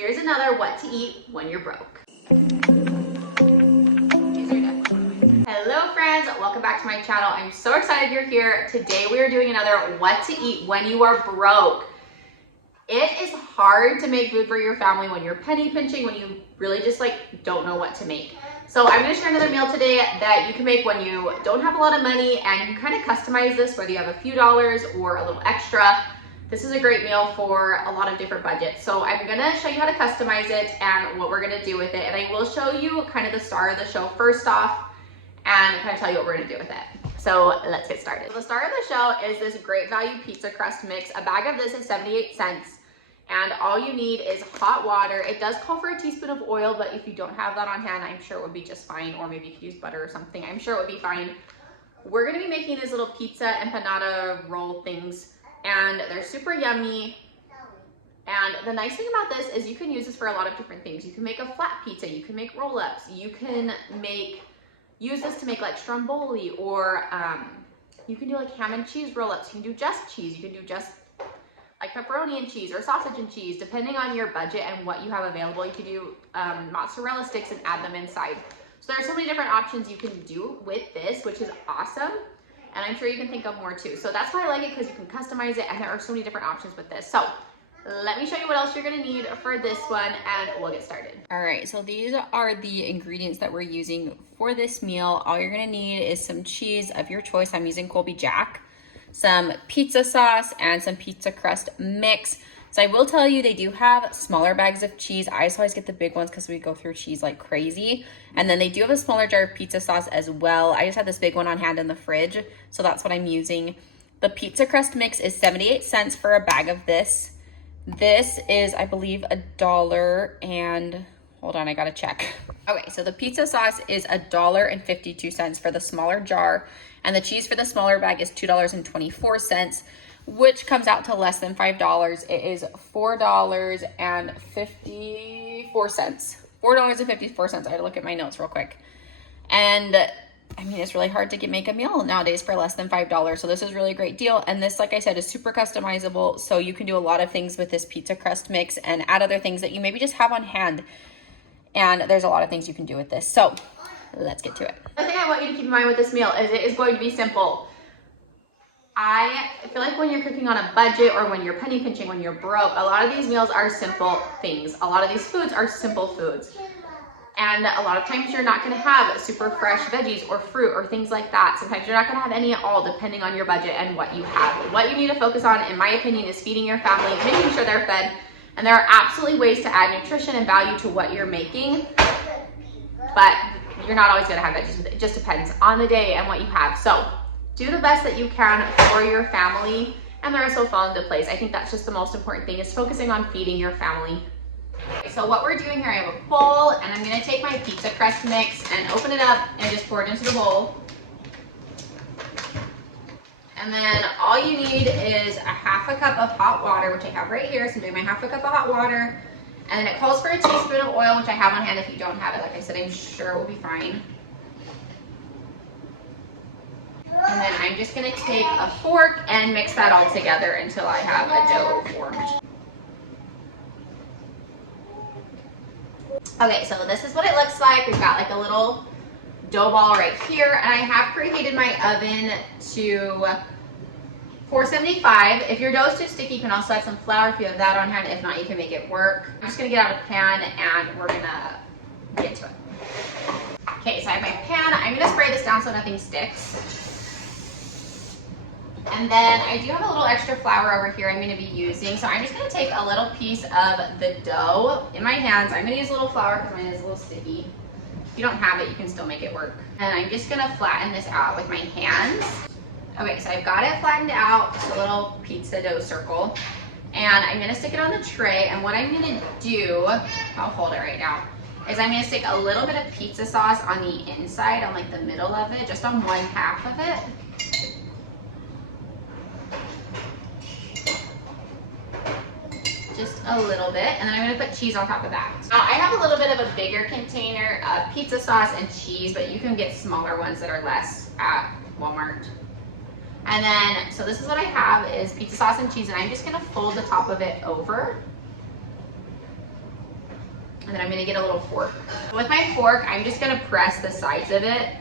Here's another what to eat when you're broke. Hello friends, welcome back to my channel. I'm so excited you're here. Today we are doing another what to eat when you are broke. It is hard to make food for your family when you're penny pinching, when you really just don't know what to make. So I'm gonna share another meal today that you can make when you don't have a lot of money, and you kind of customize this whether you have a few dollars or a little extra. This is a great meal for a lot of different budgets. So I'm gonna show you how to customize it and what we're gonna do with it. And I will show you kind of the star of the show first off and kind of tell you what we're gonna do with it. So let's get started. So the star of the show is this great value pizza crust mix. A bag of this is 78 cents. And all you need is hot water. It does call for a teaspoon of oil, but if you don't have that on hand, I'm sure it would be just fine. Or maybe you could use butter or something. I'm sure it would be fine. We're gonna be making these little pizza empanada roll things, and they're super yummy. And the nice thing about this is you can use this for a lot of different things. You can make a flat pizza, you can make roll-ups, you can use this to make like stromboli, or you can do like ham and cheese roll-ups. You can do just cheese, you can do just like pepperoni and cheese or sausage and cheese, depending on your budget and what you have available. You can do mozzarella sticks and add them inside. So there are so many different options you can do with this, which is awesome. And I'm sure you can think of more too. So that's why I like it, because you can customize it and there are so many different options with this. So let me show you what else you're gonna need for this one and we'll get started. All right, so these are the ingredients that we're using for this meal. All you're gonna need is some cheese of your choice. I'm using Colby Jack, some pizza sauce, and some pizza crust mix. So I will tell you, they do have smaller bags of cheese. I just always get the big ones because we go through cheese like crazy. And then they do have a smaller jar of pizza sauce as well. I just had this big one on hand in the fridge, so that's what I'm using. The pizza crust mix is 78 cents for a bag of this. This is, I believe, $1 and, hold on, I gotta check. Okay, so the pizza sauce is $1.52 for the smaller jar, and the cheese for the smaller bag is $2.24, which comes out to less than $5. It is $4.54. $4.54. I had to look at my notes real quick. And I mean, it's really hard to make a meal nowadays for less than $5. So this is really a great deal. And this, like I said, is super customizable. So you can do a lot of things with this pizza crust mix and add other things that you maybe just have on hand. And there's a lot of things you can do with this. So let's get to it. The thing I want you to keep in mind with this meal is it is going to be simple. I feel like when you're cooking on a budget, or when you're penny pinching, when you're broke, a lot of these meals are simple things. A lot of these foods are simple foods. And a lot of times you're not gonna have super fresh veggies or fruit or things like that. Sometimes you're not gonna have any at all, depending on your budget and what you have. What you need to focus on, in my opinion, is feeding your family, making sure they're fed. And there are absolutely ways to add nutrition and value to what you're making, but you're not always gonna have veggies with it. It just depends on the day and what you have. So do the best that you can for your family, and the rest will fall into place. I think that's just the most important thing, is focusing on feeding your family. So what we're doing here, I have a bowl, and I'm gonna take my pizza crust mix and open it up and just pour it into the bowl. And then all you need is a half a cup of hot water, which I have right here. So I'm doing my half a cup of hot water. And then it calls for a teaspoon of oil, which I have on hand. If you don't have it, like I said, I'm sure it will be fine. And then I'm just gonna take a fork and mix that all together until I have a dough formed. Okay, so this is what it looks like. We've got like a little dough ball right here, and I have preheated my oven to 475. If your dough is too sticky, you can also add some flour if you have that on hand. If not, you can make it work. I'm just gonna get out a pan and we're gonna get to it. Okay, so I have my pan. I'm gonna spray this down so nothing sticks. And then I do have a little extra flour over here I'm going to be using. So I'm just going to take a little piece of the dough in my hands. I'm going to use a little flour because mine is a little sticky. If you don't have it, you can still make it work. And I'm just going to flatten this out with my hands. Okay, so I've got it flattened out, just a little pizza dough circle. And I'm going to stick it on the tray. And what I'm going to do, I'll hold it right now, is I'm going to stick a little bit of pizza sauce on the inside, on like the middle of it, just on one half of it. Just a little bit, and then I'm going to put cheese on top of that. Now I have a little bit of a bigger container of pizza sauce and cheese, but you can get smaller ones that are less at Walmart. And then, so this is what I have, is pizza sauce and cheese, and I'm just going to fold the top of it over. And then I'm gonna get a little fork. With my fork, I'm just gonna press the sides of it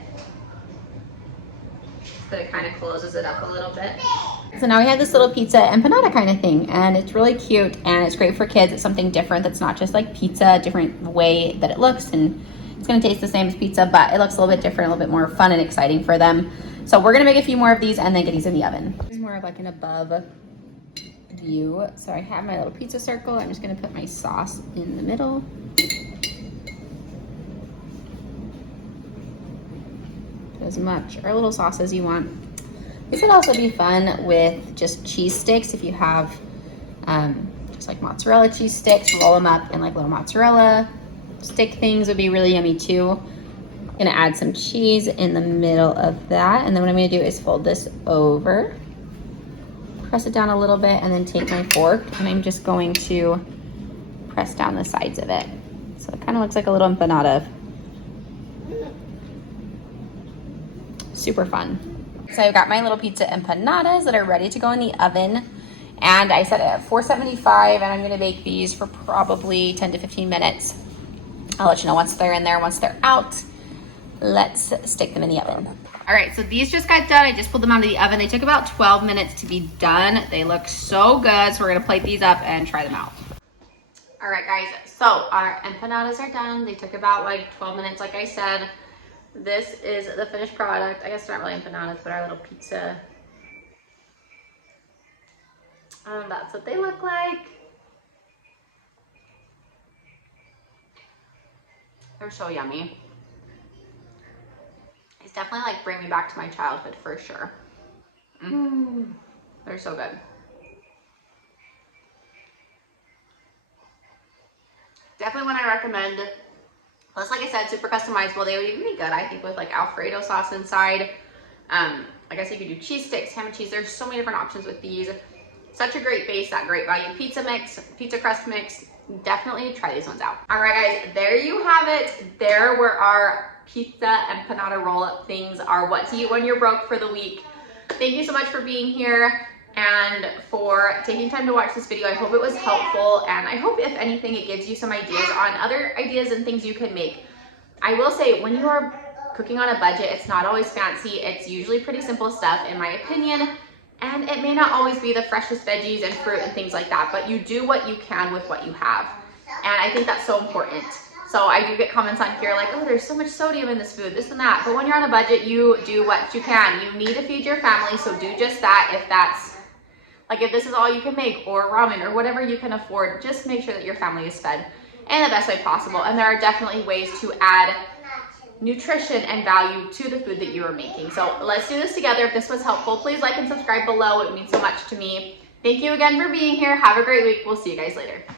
so that it kind of closes it up a little bit. So now we have this little pizza empanada kind of thing, and it's really cute and it's great for kids. It's something different that's not just like pizza, a different way that it looks, and it's gonna taste the same as pizza, but it looks a little bit different, a little bit more fun and exciting for them. So we're gonna make a few more of these and then get these in the oven. This is more of like an above view. So I have my little pizza circle. I'm just gonna put my sauce in the middle. Put as much or little sauce as you want. This would also be fun with just cheese sticks. If you have just like mozzarella cheese sticks, roll them up in like little mozzarella stick things would be really yummy too. I'm gonna add some cheese in the middle of that. And then what I'm gonna do is fold this over, press it down a little bit, and then take my fork and I'm just going to press down the sides of it. So it kind of looks like a little empanada. Super fun. So I've got my little pizza empanadas that are ready to go in the oven. And I set it at 475 and I'm gonna bake these for probably 10 to 15 minutes. I'll let you know once they're in there. Once they're out, let's stick them in the oven. All right, so these just got done. I just pulled them out of the oven. They took about 12 minutes to be done. They look so good. So we're gonna plate these up and try them out. All right, guys, so our empanadas are done. They took about like 12 minutes, like I said. This is the finished product. I guess they're not really empanadas, but our little pizza. That's what they look like. They're so yummy. It's definitely like bring me back to my childhood for sure. They're so good. Definitely one I recommend. Plus, like I said, super customizable. They would even be good, I think, with like Alfredo sauce inside. I guess you could do cheese sticks, ham and cheese. There's so many different options with these. Such a great base, that great value pizza mix, pizza crust mix. Definitely try these ones out. All right, guys, there you have it. There were our pizza empanada roll-up things, are what to eat when you're broke for the week. Thank you so much for being here and for taking time to watch this video. I hope it was helpful, and I hope, if anything, it gives you some ideas on other ideas and things you can make. I will say, when you are cooking on a budget, it's not always fancy. It's usually pretty simple stuff, in my opinion. And it may not always be the freshest veggies and fruit and things like that, but you do what you can with what you have. And I think that's so important. So I do get comments on here like, oh, there's so much sodium in this food, this and that. But when you're on a budget, you do what you can. You need to feed your family, so do just that. If that's, like, if this is all you can make, or ramen, or whatever you can afford, just make sure that your family is fed in the best way possible. And there are definitely ways to add nutrition and value to the food that you are making. So let's do this together. If this was helpful, please like and subscribe below. It means so much to me. Thank you again for being here. Have a great week. We'll see you guys later.